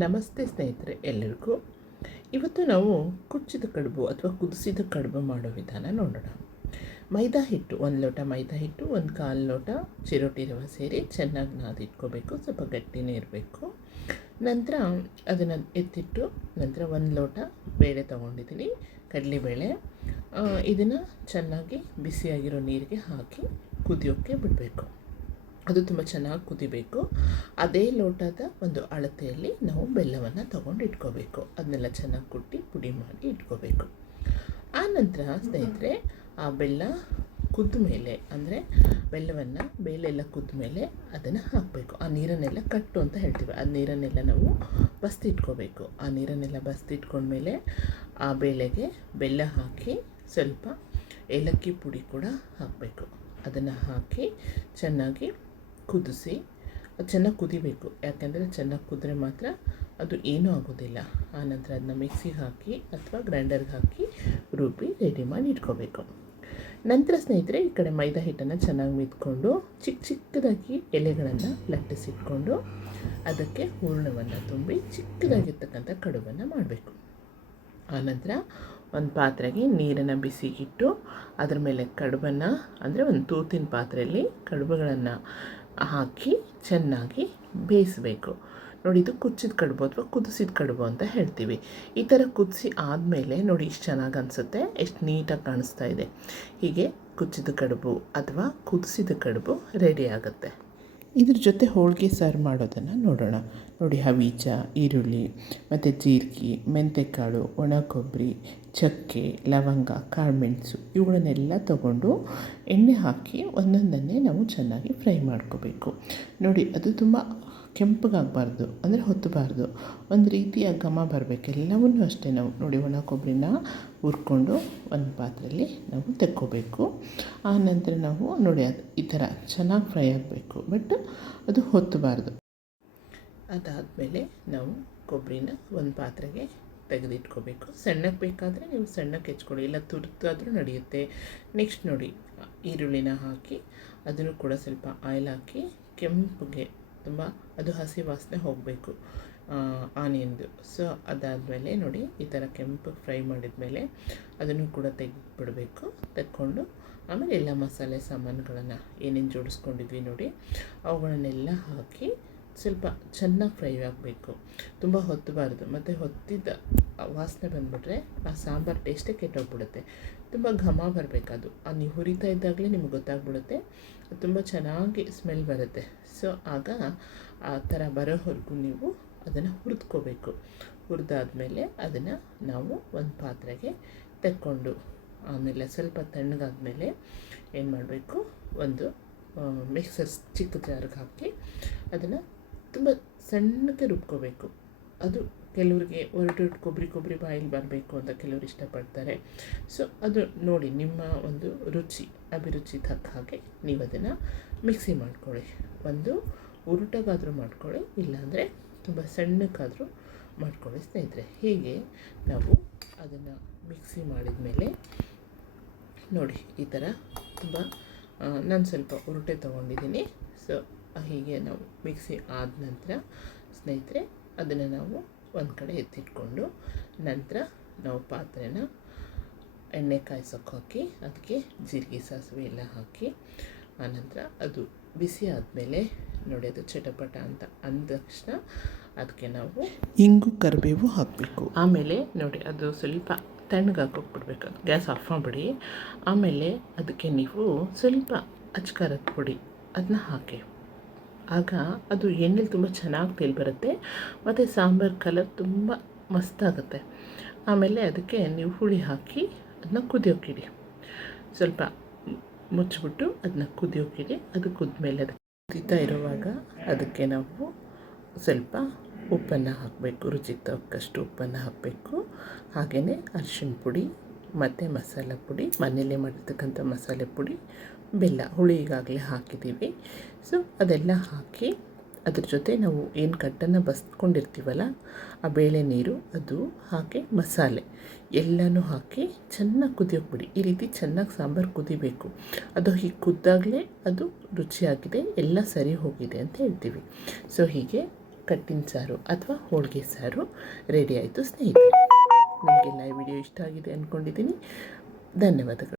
ನಮಸ್ತೆ ಸ್ನೇಹಿತರೆ, ಎಲ್ಲರಿಗೂ. ಇವತ್ತು ನಾವು ಕುಚ್ಚಿದ ಕಡುಬು ಅಥವಾ ಕುದಿಸಿದ ಕಡುಬು ಮಾಡೋ ವಿಧಾನ ನೋಡೋಣ. ಮೈದಾ ಹಿಟ್ಟು, 1 ಲೋಟ ಮೈದಾ ಹಿಟ್ಟು, 1/4 ಲೋಟ ಚಿರೋಟಿ ರವೆ ಸೇರಿ ಚೆನ್ನಾಗಿ ನಾದಿಟ್ಕೋಬೇಕು. ಸ್ವಲ್ಪ ಗಟ್ಟಿನೇ ಇರಬೇಕು. ನಂತರ ಅದನ್ನು ಎತ್ತಿಟ್ಟು, ನಂತರ 1 ಲೋಟ ಬೇಳೆ ತೊಗೊಂಡಿದ್ದೀನಿ, ಕಡಲೆಬೇಳೆ. ಇದನ್ನು ಚೆನ್ನಾಗಿ ಬಿಸಿಯಾಗಿರೋ ನೀರಿಗೆ ಹಾಕಿ ಕುದಿಯೋಕ್ಕೆ ಬಿಡಬೇಕು. ಅದು ತುಂಬ ಚೆನ್ನಾಗಿ ಕುದಿಬೇಕು. ಅದೇ ಲೋಟದ ಒಂದು ಅಳತೆಯಲ್ಲಿ ನಾವು ಬೆಲ್ಲವನ್ನು ತೊಗೊಂಡು ಇಟ್ಕೋಬೇಕು. ಅದನ್ನೆಲ್ಲ ಚೆನ್ನಾಗಿ ಕುಟ್ಟಿ ಪುಡಿ ಮಾಡಿ ಇಟ್ಕೋಬೇಕು. ಆ ನಂತರ ಸ್ನೇಹಿತರೆ, ಆ ಬೆಲ್ಲ ಕುದ್ದ ಮೇಲೆ, ಅಂದರೆ ಬೆಲ್ಲವನ್ನು ಬೇಳೆಲ್ಲ ಕುದ್ದ ಮೇಲೆ ಅದನ್ನು ಹಾಕಬೇಕು. ಆ ನೀರನ್ನೆಲ್ಲ ಕಟ್ಟು ಅಂತ ಹೇಳ್ತೀವಿ. ಆ ನೀರನ್ನೆಲ್ಲ ನಾವು ಬಸ್ತಿಟ್ಕೋಬೇಕು. ಆ ನೀರನ್ನೆಲ್ಲ ಬಸ್ತಿಟ್ಕೊಂಡ್ಮೇಲೆ ಆ ಬೇಳೆಗೆ ಬೆಲ್ಲ ಹಾಕಿ ಸ್ವಲ್ಪ ಏಲಕ್ಕಿ ಪುಡಿ ಕೂಡ ಹಾಕಬೇಕು. ಅದನ್ನು ಹಾಕಿ ಚೆನ್ನಾಗಿ ಕುದಿಸಿ, ಚೆನ್ನಾಗಿ ಕುದಿಬೇಕು. ಯಾಕೆಂದರೆ ಚೆನ್ನಾಗಿ ಕುದ್ರೆ ಮಾತ್ರ ಅದು ಏನೂ ಆಗೋದಿಲ್ಲ. ಆನಂತರ ಅದನ್ನ ಮಿಕ್ಸಿಗೆ ಹಾಕಿ ಅಥವಾ ಗ್ರೈಂಡರ್ಗೆ ಹಾಕಿ ರುಬ್ಬಿ ರೆಡಿ ಮಾಡಿ ಇಟ್ಕೋಬೇಕು. ನಂತರ ಸ್ನೇಹಿತರೆ, ಈ ಕಡೆ ಮೈದಾ ಹಿಟ್ಟನ್ನು ಚೆನ್ನಾಗಿ ಮಿದ್ಕೊಂಡು ಚಿಕ್ಕ ಚಿಕ್ಕದಾಗಿ ಎಲೆಗಳನ್ನು ಲಟ್ಟಿಸಿಟ್ಕೊಂಡು ಅದಕ್ಕೆ ಹೂರಣವನ್ನು ತುಂಬಿ ಚಿಕ್ಕದಾಗಿರ್ತಕ್ಕಂಥ ಕಡುಬನ್ನು ಮಾಡಬೇಕು. ಆನಂತರ ಒಂದು ಪಾತ್ರೆಗೆ ನೀರನ್ನು ಬಿಸಿಗಿಟ್ಟು ಅದರ ಮೇಲೆ ಕಡುಬನ್ನು, ಅಂದರೆ ಒಂದು ತೂತಿನ ಪಾತ್ರೆಯಲ್ಲಿ ಕಡುಬುಗಳನ್ನು ಹಾಕಿ ಚೆನ್ನಾಗಿ ಬೇಯಿಸಬೇಕು. ನೋಡಿ, ಇದು ಕುಚ್ಚಿದ ಕಡುಬು ಅಥವಾ ಕುದಿಸಿದ ಕಡುಬು ಅಂತ ಹೇಳ್ತೀವಿ. ಈ ಥರ ಕುದಿಸಿ ಆದಮೇಲೆ ನೋಡಿ ಎಷ್ಟು ಚೆನ್ನಾಗಿ ಅನಿಸುತ್ತೆ, ಎಷ್ಟು ನೀಟಾಗಿ ಕಾಣಿಸ್ತಾ ಇದೆ. ಹೀಗೆ ಕುಚ್ಚಿದ ಕಡುಬು ಅಥವಾ ಕುದಿಸಿದ ಕಡುಬು ರೆಡಿ ಆಗುತ್ತೆ. ಇದ್ರ ಜೊತೆ ಹೋಳಿಗೆ ಸಾರು ಮಾಡೋದನ್ನು ನೋಡೋಣ. ನೋಡಿ, ಹವೀಜ, ಈರುಳ್ಳಿ ಮತ್ತು ಜೀರಿಗೆ, ಮೆಂತೆಕಾಳು, ಒಣ ಕೊಬ್ಬರಿ, ಚಕ್ಕೆ, ಲವಂಗ, ಕಾಳುಮೆಣಸು ಇವುಗಳನ್ನೆಲ್ಲ ತಗೊಂಡು ಎಣ್ಣೆ ಹಾಕಿ ಒಂದೊಂದನ್ನೇ ನಾವು ಚೆನ್ನಾಗಿ ಫ್ರೈ ಮಾಡ್ಕೋಬೇಕು. ನೋಡಿ, ಅದು ತುಂಬ ಕೆಂಪಗಾಗಬಾರ್ದು, ಅಂದರೆ ಹೊತ್ತಬಾರ್ದು, ಒಂದು ರೀತಿಯ ಘಮ ಬರಬೇಕು. ಎಲ್ಲವನ್ನೂ ಅಷ್ಟೇ ನಾವು ನೋಡಿ, ಒಣ ಕೊಬ್ಬರಿನ ಹುರ್ಕೊಂಡು ಒಂದು ಪಾತ್ರೆಯಲ್ಲಿ ನಾವು ತೆಕ್ಕೋಬೇಕು. ಆ ನಂತರ ನಾವು ನೋಡಿ ಅದು ಈ ಥರ ಚೆನ್ನಾಗಿ ಫ್ರೈ ಆಗಬೇಕು, ಬಟ್ ಅದು ಹೊತ್ತಬಾರ್ದು. ಅದಾದಮೇಲೆ ನಾವು ಕೊಬ್ಬರಿನ ಒಂದು ಪಾತ್ರೆಗೆ ತೆಗೆದಿಟ್ಕೋಬೇಕು. ಸಣ್ಣಕ್ಕೆ ಬೇಕಾದರೆ ನೀವು ಸಣ್ಣಕ್ಕೆ ಹೆಚ್ಕೊಳ್ಳಿ, ಇಲ್ಲ ತುರಿದಾದರೂ ನಡೆಯುತ್ತೆ. ನೆಕ್ಸ್ಟ್ ನೋಡಿ, ಈರುಳ್ಳಿನ ಹಾಕಿ ಅದನ್ನು ಕೂಡ ಸ್ವಲ್ಪ ಆಯಿಲ್ ಹಾಕಿ ಕೆಂಪಗೆ, ತುಂಬ ಅದು ಹಸಿ ವಾಸನೆ ಹೋಗಬೇಕು ಆನಿಯನ್ದು. ಸೊ ಅದಾದಮೇಲೆ ನೋಡಿ, ಈ ಥರ ಕೆಂಪು ಫ್ರೈ ಮಾಡಿದ ಮೇಲೆ ಅದನ್ನು ಕೂಡ ತೆಗೆದುಬಿಡಬೇಕು. ತೆಕ್ಕೊಂಡು ಆಮೇಲೆ ಎಲ್ಲ ಮಸಾಲೆ ಸಾಮಾನುಗಳನ್ನು ಏನೇನು ಜೋಡಿಸ್ಕೊಂಡಿದ್ವಿ ನೋಡಿ, ಅವುಗಳನ್ನೆಲ್ಲ ಹಾಕಿ ಸ್ವಲ್ಪ ಚೆನ್ನಾಗಿ ಫ್ರೈ ಆಗಬೇಕು. ತುಂಬ ಹೊತ್ತಬಾರ್ದು, ಮತ್ತು ಹೊತ್ತಿದ್ದ ವಾಸನೆ ಬಂದುಬಿಟ್ರೆ ಆ ಸಾಂಬಾರು ಟೇಸ್ಟೇ ಕೆಟ್ಟೋಗ್ಬಿಡುತ್ತೆ. ತುಂಬ ಘಮ ಬರಬೇಕದು. ನೀವು ಹುರಿತಾ ಇದ್ದಾಗಲೇ ನಿಮ್ಗೆ ಗೊತ್ತಾಗ್ಬಿಡುತ್ತೆ, ತುಂಬ ಚೆನ್ನಾಗಿ ಸ್ಮೆಲ್ ಬರುತ್ತೆ. ಸೊ ಆಗ ಆ ಥರ ಬರೋವರೆಗೂ ನೀವು ಅದನ್ನು ಹುರಿದ್ಕೋಬೇಕು. ಹುರಿದಾದ್ಮೇಲೆ ಅದನ್ನು ನಾವು ಒಂದು ಪಾತ್ರೆಗೆ ತೆಕ್ಕೊಂಡು, ಆಮೇಲೆ ಸ್ವಲ್ಪ ತಣ್ಣಗಾದ್ಮೇಲೆ ಏನು ಮಾಡಬೇಕು, ಒಂದು ಮಿಕ್ಸರ್ ಚಿಕ್ಕ ಜಾರ್ಗೆ ಹಾಕಿ ಅದನ್ನು ತುಂಬ ಸಣ್ಣಕ್ಕೆ ರುಬ್ಕೋಬೇಕು. ಅದು ಕೆಲವರಿಗೆ ಒರಟು ಕೊಬ್ಬರಿ ಬಾಯಲ್ಲಿ ಬರಬೇಕು ಅಂತ ಕೆಲವರು ಇಷ್ಟಪಡ್ತಾರೆ. ಸೊ ಅದು ನೋಡಿ, ನಿಮ್ಮ ಒಂದು ರುಚಿ ಅಭಿರುಚಿ ತಕ್ಕ ಹಾಗೆ ನೀವು ಅದನ್ನು ಮಿಕ್ಸಿ ಮಾಡ್ಕೊಳ್ಳಿ. ಒಂದು ಉರುಟಾಗಾದರೂ ಮಾಡ್ಕೊಳ್ಳಿ, ಇಲ್ಲಾಂದರೆ ತುಂಬ ಸಣ್ಣಕ್ಕಾದರೂ ಮಾಡ್ಕೊಳ್ಳಿ ಸ್ನೇಹಿತರೆ. ಹೀಗೆ ನಾವು ಅದನ್ನು ಮಿಕ್ಸಿ ಮಾಡಿದ ಮೇಲೆ ನೋಡಿ, ಈ ಥರ ತುಂಬ ನಾನು ಸ್ವಲ್ಪ ಉರುಟೆ ತೊಗೊಂಡಿದ್ದೀನಿ. ಸೊ ಹೀಗೆ ನಾವು ಮಿಕ್ಸಿ ಆದ ನಂತರ ಸ್ನೇಹಿತರೆ ಅದನ್ನು ನಾವು ಒಂದು ಕಡೆ ಎತ್ತಿಟ್ಕೊಂಡು, ನಂತರ ನಾವು ಪಾತ್ರೆನ ಎಣ್ಣೆ ಕಾಯಿಸೋಕೆ ಹಾಕಿ ಅದಕ್ಕೆ ಜೀರಿಗೆ, ಸಾಸಿವೆ ಎಲ್ಲ ಹಾಕಿ, ಆನಂತರ ಅದು ಬಿಸಿ ಆದಮೇಲೆ ನೋಡಿ, ಅದು ಚಟಪಟ ಅಂತ ಅಂದ ತಕ್ಷಣ ಅದಕ್ಕೆ ನಾವು ಇಂಗು, ಕರಿಬೇವು ಹಾಕಬೇಕು. ಆಮೇಲೆ ನೋಡಿ, ಅದು ಸ್ವಲ್ಪ ತಣ್ಣಗಾಕೋಗ್ಬಿಡ್ಬೇಕು. ಅದು ಗ್ಯಾಸ್ ಆಫ್ ಮಾಡಿಬಿಡಿ. ಆಮೇಲೆ ಅದಕ್ಕೆ ನೀವು ಸ್ವಲ್ಪ ಅಚ್ಕಾರದ ಪುಡಿ ಅದನ್ನ ಹಾಕಿ. ಆಗ ಅದು ಎಣ್ಣೆಲಿ ತುಂಬ ಚೆನ್ನಾಗಿ ತೇಲ್ ಬರುತ್ತೆ, ಮತ್ತು ಸಾಂಬಾರು ಕಲರ್ ತುಂಬ ಮಸ್ತಾಗುತ್ತೆ. ಆಮೇಲೆ ಅದಕ್ಕೆ ನೀವು ಹುಳಿ ಹಾಕಿ ಅದನ್ನ ಕುದಿಯೋಕ್ಕಿಡಿ. ಸ್ವಲ್ಪ ಮುಚ್ಚಿಬಿಟ್ಟು ಅದನ್ನ ಕುದಿಯೋಕ್ಕಿಡಿ. ಅದು ಕುದ್ಮೇಲೆ ಅದು ಕುದೀತಾ ಇರುವಾಗ ಅದಕ್ಕೆ ನಾವು ಸ್ವಲ್ಪ ಉಪ್ಪನ್ನು ಹಾಕಬೇಕು. ರುಚಿಗೆ ತಕ್ಕಷ್ಟು ಉಪ್ಪನ್ನು ಹಾಕಬೇಕು. ಹಾಗೆಯೇ ಅರಿಶಿಣ ಪುಡಿ ಮತ್ತು ಮಸಾಲೆ ಪುಡಿ, ಮನೆಯಲ್ಲೇ ಮಾಡಿರ್ತಕ್ಕಂಥ ಮಸಾಲೆ ಪುಡಿ, ಬೆಲ್ಲ, ಹುಳಿ ಈಗಾಗಲೇ ಹಾಕಿದ್ದೀವಿ. ಸೊ ಅದೆಲ್ಲ ಹಾಕಿ ಅದ್ರ ಜೊತೆ ನಾವು ಏನು ಕಟ್ಟನ್ನು ಬಸ್ಕೊಂಡಿರ್ತೀವಲ್ಲ, ಆ ಬೇಳೆ ನೀರು ಅದು ಹಾಕಿ ಮಸಾಲೆ ಎಲ್ಲನೂ ಹಾಕಿ ಚೆನ್ನಾಗಿ ಕುದಿಯೋಕೆ ಬಿಡಿ. ಈ ರೀತಿ ಚೆನ್ನಾಗಿ ಸಾಂಬಾರು ಕುದಿಬೇಕು. ಅದು ಹೀಗೆ ಕುದ್ದಾಗಲೇ ಅದು ರುಚಿಯಾಗಿದೆ, ಎಲ್ಲ ಸರಿ ಹೋಗಿದೆ ಅಂತ ಹೇಳ್ತೀವಿ. ಸೊ ಹೀಗೆ ಕಟ್ಟಿನ ಸಾರು ಅಥವಾ ಹೋಳಿಗೆ ಸಾರು ರೆಡಿ ಆಯಿತು ಸ್ನೇಹಿತರೆ. ನಿಮಗೆಲ್ಲ ಈ ವಿಡಿಯೋ ಇಷ್ಟ ಆಗಿದೆ ಅಂದ್ಕೊಂಡಿದ್ದೀನಿ. ಧನ್ಯವಾದಗಳು.